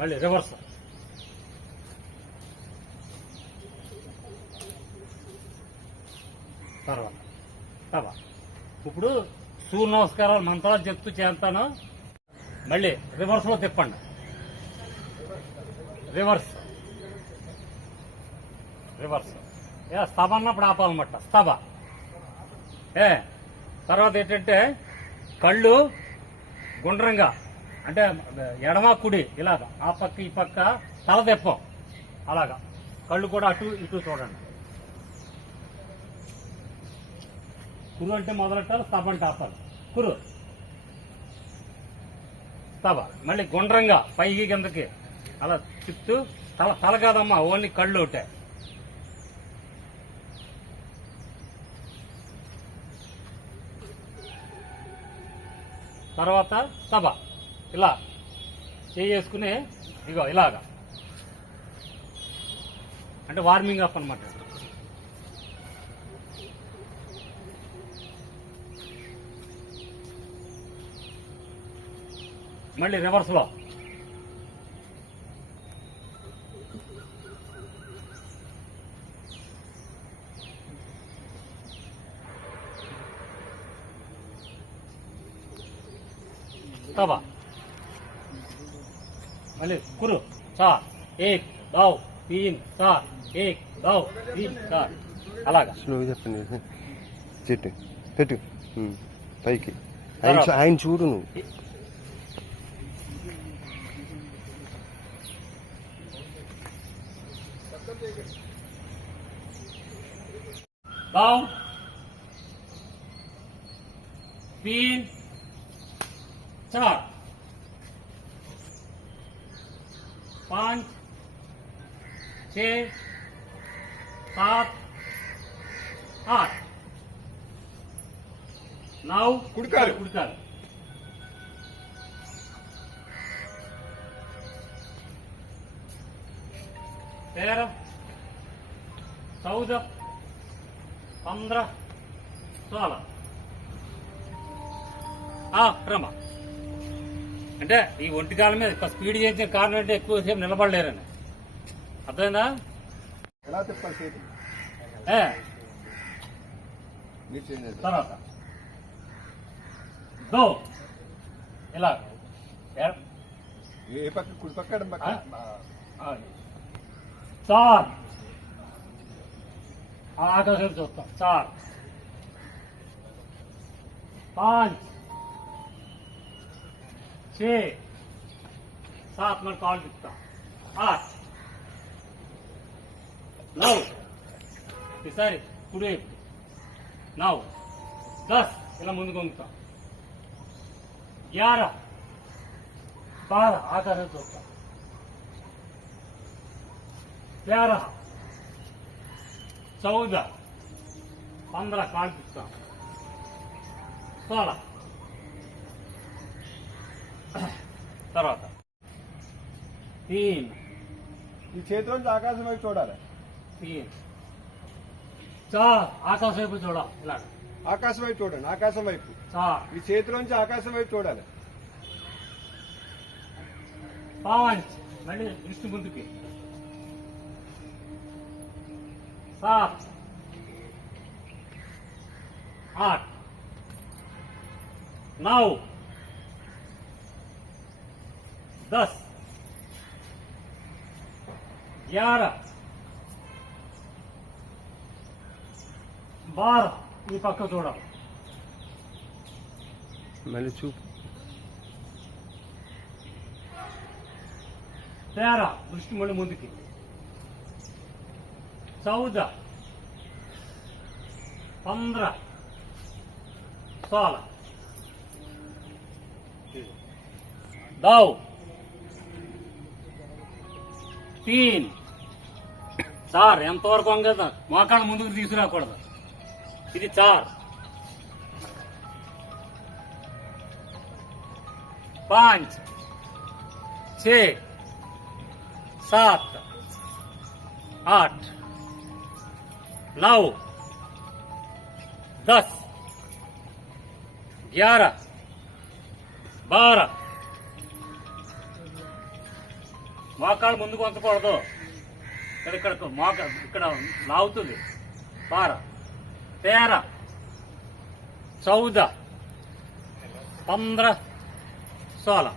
మళ్ళీ రివర్స్ తర్వాత. తవా ఇప్పుడు సూర్య నమస్కారాలు మంత్రాలు చెప్తూ చేస్తాను. మళ్ళీ రివర్స్లో తిప్పండి. రివర్స్ రివర్స్ ఏ స్తభ అన్నప్పుడు ఆపాలన్నమాట. స్తభ. ఏ తర్వాత ఏంటంటే కళ్ళు గుండ్రంగా అంటే ఎడమ కుడి ఇలాగ. ఆ పక్క ఈ పక్క తల తెప్పం అలాగా. కళ్ళు కూడా అటు ఇటు చూడండి. కురు అంటే మొదలెట్టాలి స్తబ అంటే ఆపాలి కురు. స్తబ మళ్ళీ గుండ్రంగా పైకి కిందకి. అలా తిప్పుతూ తల తల కాదమ్మా ఓన్లీ కళ్ళు ఒకటే. తర్వాత సభ ఇలా చేసుకుని ఇగో ఇలాగా. అంటే వార్మింగ్ అప్ అనమాట మళ్ళీ రివర్స్లో తబా. મલે કુરુ ચાર એક નવ તીન ચાર એક નવ તીન ચાર అలాగా స్లో చెప్పండి చెట్టు పెట్టు పైకి ఆయన ఆయన చూడు నువ్వు Down. Pin. Chart. पाँच छ सात आठ. नाव कुडकर. कुडकर. तेरह चौदह पंद्रह सोलह आ रमा అంటే ఈ ఒంటి కాలం మీద స్పీడ్ చేసిన కారణం అంటే ఎక్కువసేపు నిలబడలేరని. అర్థమైందా? ఎలా తిప్పాలి తర్వాత. దో ఇలా. ఏ, పక్క కుడి పక్క ఆ, ఆకాశం చూస్తాం. చార్. पाँच छ सात में कॉल दिखता आठ नौ सारी पुढे नौ दस इला ಮುಂದೆ ग्यारह बारह आधा होता तेरह चौदह पंद्रह काल दिखता सोलह తర్వాత ఈ ఈ నుంచి ఆకాశం వైపు చూడాలి. ఆకాశం వైపు చూడాలి. ఆకాశం వైపు చూడండి ఆకాశం వైపు. ఈ ఈ నుంచి ఆకాశం వైపు చూడాలి. పాంచ్ దృష్టి ముందుకి. సాత్ నౌ. दस ग्यारह बारह ये पक्का जोड़ा मैंने चुप तेरह दृष्टि मणि मुंद की चौदह पंद्रह सोलह दाऊ तीन చార్ ఎంతవరకు వంగదా మోకాళ్ళు ముందుకు తీసుకురాకూడదు ఇది చార్ పాంచ్ ఛే सात आठ नौ दस ग्यारह बारह మోకాళ్ళు ముందుకు వంచకూడదు. ఇక్కడ ఇక్కడ మోక ఇక్కడ లాగుతుంది. పార. తేర. చౌద. పంద్ర. సోల.